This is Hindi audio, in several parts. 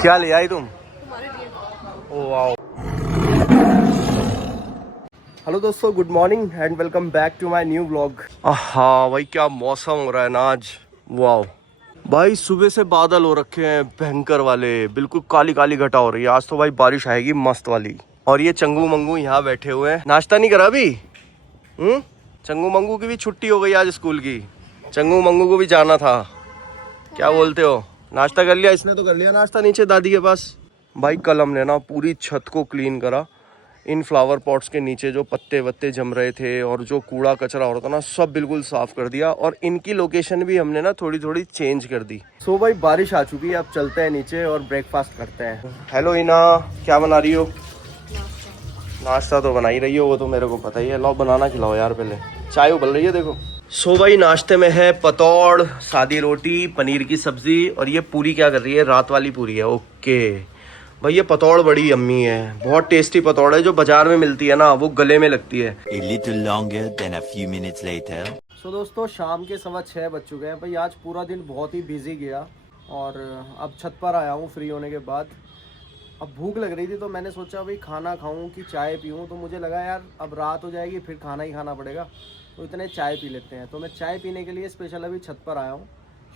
क्या ले आई तुम? Oh wow. हेलो दोस्तों, good morning and welcome back to my new vlog. हाँ भाई, क्या मौसम हो रहा है ना आज। वाओ भाई, सुबह से बादल हो रखे हैं भयंकर वाले, बिल्कुल काली काली घटा हो रही है। आज तो भाई बारिश आएगी मस्त वाली। और ये चंगू मंगू यहाँ बैठे हुए हैं। नाश्ता नहीं करा अभी? चंगू मंगू की भी छुट्टी हो गई आज स्कूल की। चंगू मंगू को भी जाना था। क्या बोलते हो? नाश्ता कर लिया? इसने तो कर लिया नाश्ता नीचे दादी के पास। भाई कल हमने ना पूरी छत को क्लीन करा। इन फ्लावर पॉट्स के नीचे जो पत्ते वत्ते जम रहे थे और जो कूड़ा कचरा हो रहा था ना, सब बिल्कुल साफ कर दिया। और इनकी लोकेशन भी हमने ना थोड़ी थोड़ी चेंज कर दी। सो भाई बारिश आ चुकी है, अब चलते हैं नीचे और ब्रेकफास्ट करते हैं। हेलो इना, क्या बना रही हो? नाश्ता तो बना ही रही हो, वो तो मेरे को पता ही है। लो बनाना खिलाओ यार, पहले चाय उबल रही है देखो। सो भाई नाश्ते में है पतौड़, सादी रोटी, पनीर की सब्जी और ये पूरी क्या कर रही है? रात वाली पूरी है। ओके भाई, ये पतौड़ बड़ी यम्मी है, बहुत टेस्टी पतौड़ है। जो बाजार में मिलती है ना, वो गले में लगती है। A little longer than a few minutes later. सो दोस्तों, शाम के 6:15 बज चुके हैं। भाई आज पूरा दिन बहुत ही बिजी गया और अब छत पर आया हूँ फ्री होने के बाद। अब भूख लग रही थी तो मैंने सोचा भाई खाना खाऊं कि चाय पीऊं। तो मुझे लगा यार अब रात हो जाएगी, फिर खाना ही खाना पड़ेगा, तो इतने चाय पी लेते हैं। तो मैं चाय पीने के लिए स्पेशल अभी छत पर आया हूँ।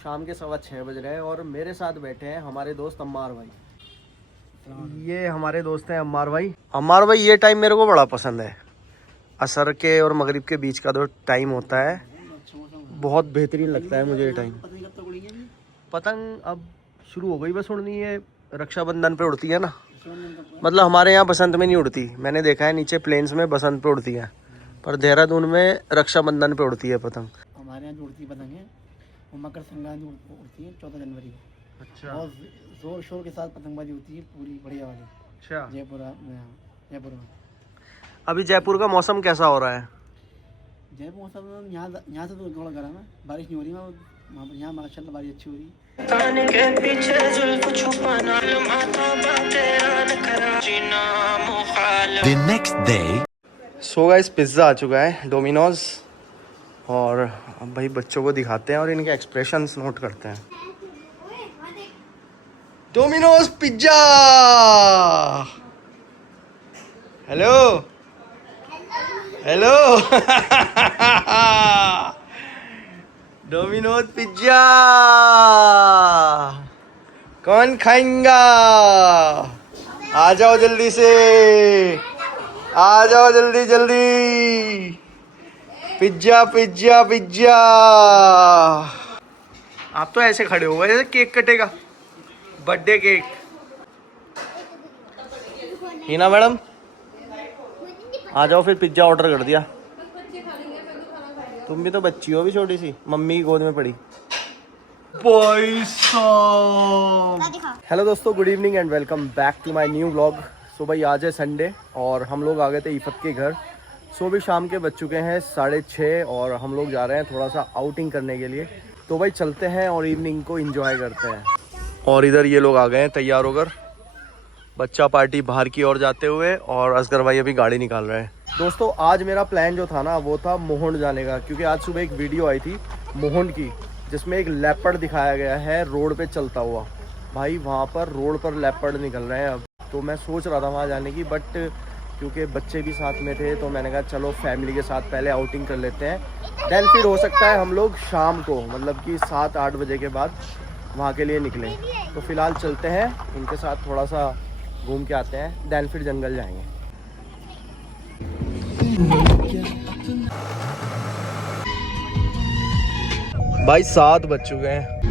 शाम के 6:15 बज रहे हैं और मेरे साथ बैठे हैं हमारे दोस्त अम्मार भाई। ये हमारे दोस्त हैं अम्मार भाई। अम्मार भाई, ये टाइम मेरे को बड़ा पसंद है। असर के और मगरिब के बीच का जो टाइम होता है, बहुत बेहतरीन लगता है मुझे ये टाइम। पतंग अब शुरू हो गई बस उड़नी। है रक्षाबंधन पे उड़ती है ना, मतलब हमारे यहाँ बसंत में नहीं उड़ती। मैंने देखा है नीचे प्लेन्स में बसंत पे उड़ती है, पर देहरादून में रक्षाबंधन पे उड़ती है पतंग। हमारे यहाँ जो उड़ती पतंग है वो मकर संक्रांति उड़ती है 14 जनवरी को। अच्छा। और जोर शोर के साथ पतंगबाजी होती है पूरी बढ़िया वाली। अच्छा। जयपुर में अभी जयपुर का मौसम कैसा हो रहा है? जयपुर मौसम यहाँ से तो थोड़ा गर्म है, बारिश नहीं हो रही वहाँ पर। यहाँ माशाल्लाह बारिश अच्छी हो रही है। The next day. So guys, pizza आ चुका है डोमिनोज। और अब भाई बच्चों को दिखाते हैं और इनके एक्सप्रेशंस नोट करते हैं। Domino's pizza. Hello hello. Domino's pizza कौन खाएंगा? आ जाओ जल्दी से, आ जाओ जल्दी जल्दी। Pizza pizza pizza. आप तो ऐसे खड़े हो गए जैसे केक कटेगा, बर्थडे केक। हिना मैडम आ जाओ, फिर पिज्जा ऑर्डर कर दिया। तुम भी तो बच्ची हो, भी छोटी सी, मम्मी की गोद में पड़ी। हेलो दोस्तों, good evening and welcome back to my new vlog. So भाई आज है संडे और हम लोग आ गए थे इफ़त के घर। सो भी शाम के बज चुके हैं 6:30 और हम लोग जा रहे हैं थोड़ा सा आउटिंग करने के लिए। तो भाई चलते हैं और इवनिंग को एंजॉय करते हैं। और इधर ये लोग आ गए हैं तैयार होकर, बच्चा पार्टी बाहर की ओर जाते हुए, और असगर भाई अभी गाड़ी निकाल रहे हैं। दोस्तों आज मेरा प्लान जो था ना, वो था मोहंड जाने का, क्योंकि आज सुबह एक वीडियो आई थी मोहंड की जिसमें एक लेपर्ड दिखाया गया है रोड पे चलता हुआ। भाई वहाँ पर रोड पर लेपर्ड निकल रहे हैं अब। तो मैं सोच रहा था वहाँ जाने की, बट क्योंकि बच्चे भी साथ में थे तो मैंने कहा चलो फैमिली के साथ पहले आउटिंग कर लेते हैं, देन फिर हो सकता है हम लोग शाम को, मतलब कि 7-8 बजे के बाद वहाँ के लिए निकलें। तो फिलहाल चलते हैं, इनके साथ थोड़ा सा घूम के आते हैं, देन फिर जंगल जाएंगे। भाई 7 बज चुके हैं।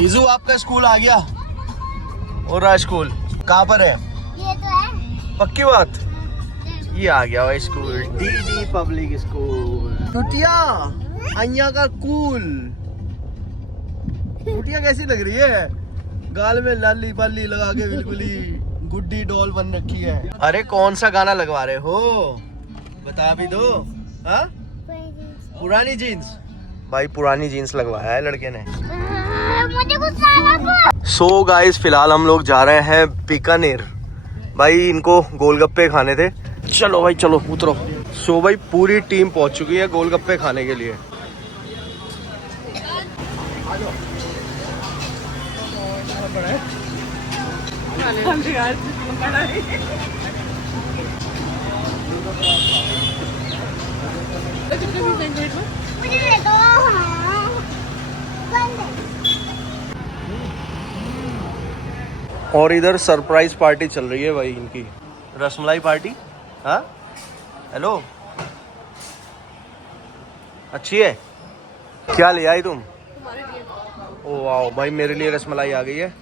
इजू आपका स्कूल आ गया? और रहा स्कूल कहाँ पर है? ये तो है। पक्की बात? ये आ गया भाई स्कूल, डीडी पब्लिक स्कूल। टुटिया अय्या का कूल। टुटिया कैसी लग रही है? गाल में लाली पाली लगा के बिल्कुल ही गुड्डी डॉल बन रखी है। अरे कौन सा गाना लगवा रहे हो, बता भी दो। हाँ पुरानी जीन्स। भाई पुरानी जीन्स लगवाया है लड़के ने। मुझे गुस्सा आ रहा है। सो गाइस फिलहाल हम लोग जा रहे हैं बीकानेर। भाई इनको गोलगप्पे खाने थे। चलो भाई चलो उतरो। सो भाई पूरी टीम पहुंच चुकी है गोलगप्पे खाने के लिए। और इधर सरप्राइज पार्टी चल रही है भाई इनकी, रसमलाई पार्टी। हाँ हेलो, अच्छी है। क्या ले आई तुम? ओ वाओ भाई मेरे लिए रसमलाई आ गई है।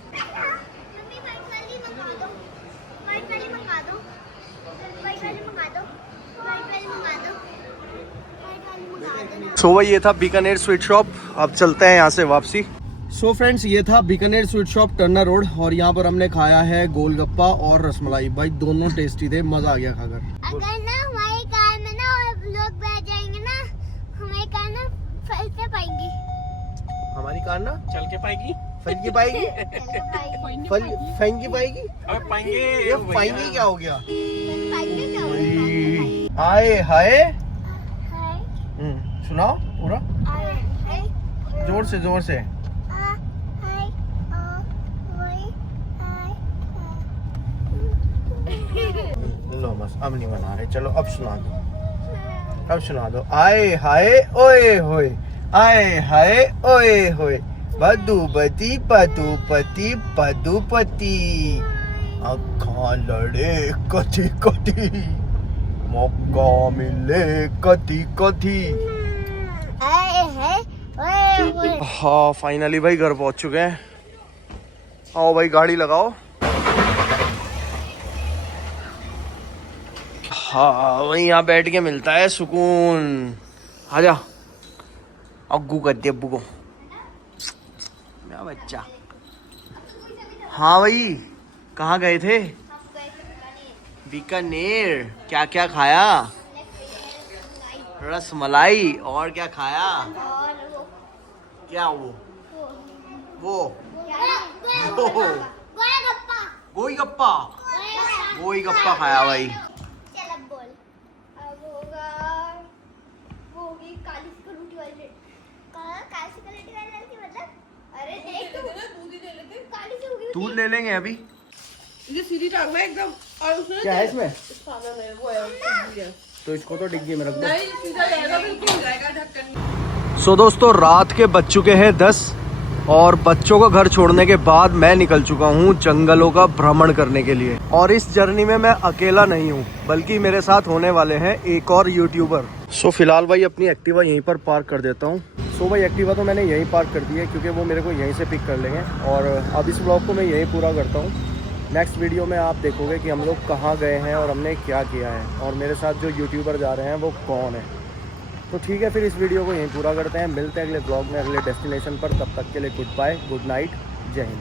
सो भाई ये था बीकानेर स्वीट शॉप। अब चलते हैं यहाँ से वापसी। सो फ्रेंड्स ये था Bikaner sweet shop Turner road, और यहाँ पर हमने खाया है गोलगप्पा और रसमलाई। भाई दोनों टेस्टी थे, मजा आ गया खाकर। अगर ना हमारी कार में ना और लोग बैठ जाएंगे ना, हमारी कार ना फल से पाएंगी। हमारी कार ना चल के पाएगी, फल की पाएगी, फल फेंक की पाएगी। अब पाएंगे। ये पाएंगी क्या हो गया? पाएंगे क्या होगा? आए हाय। हाय सुनाओ पूरा हाय जोर से जोर से। हाय लो बस अब नहीं बना रहे, चलो अब सुना दो, अब सुना दो। आए हाय ओए होए, आए हाय ओए होए, बदुपति पदुपति पदुपति, अखा लड़े कथी कथी, मौका मिले कथी कथी। हाँ फाइनली भाई घर पहुंच चुके हैं। आओ भाई गाड़ी लगाओ। हाँ वही यहाँ बैठ के मिलता है सुकून। आजा अग्गू कर दे अब्बू को, मेरा बच्चा। हाँ भाई कहाँ गए थे? बीकानेर। क्या क्या खाया? रसमलाई। और क्या खाया? क्या वो गोलगप्पा, गोलगप्पा खाया भाई। चल अब बोल। अब होगा वो होगी काली सिकरोटी वाली। काली सिकरोटी वाली लड़की मतलब? अरे देख तू दूध ही ले लेते। काली से होगी। दूध ले लेंगे अभी। ये सीधी टांग में एकदम, और उसमें क्या है इसमें? सामान है वो है, तो इसको तो डिग्गी में रख दो। नहीं सीधा जाएगा, बिल्कुल जाएगा ढक्कन। सो दोस्तों रात के बज चुके हैं 10, और बच्चों को घर छोड़ने के बाद मैं निकल चुका हूँ जंगलों का भ्रमण करने के लिए। और इस जर्नी में मैं अकेला नहीं हूँ, बल्कि मेरे साथ होने वाले हैं एक और यूट्यूबर। सो फिलहाल भाई अपनी एक्टिवा यहीं पर पार्क कर देता हूँ। सो भाई एक्टिवा तो मैंने यहीं पार्क कर दी है, क्योंकि वो मेरे को यहीं से पिक कर लेंगे। और अब इस ब्लॉग को मैं यहीं पूरा करता हूँ। नेक्स्ट वीडियो में आप देखोगे कि हम लोग कहाँ गए हैं और हमने क्या किया है, और मेरे साथ जो यूट्यूबर जा रहे हैं वो कौन है। तो ठीक है फिर इस वीडियो को यहीं पूरा करते हैं। मिलते हैं अगले ब्लॉग में अगले डेस्टिनेशन पर। तब तक के लिए गुड बाय, गुड नाइट, जय हिंद।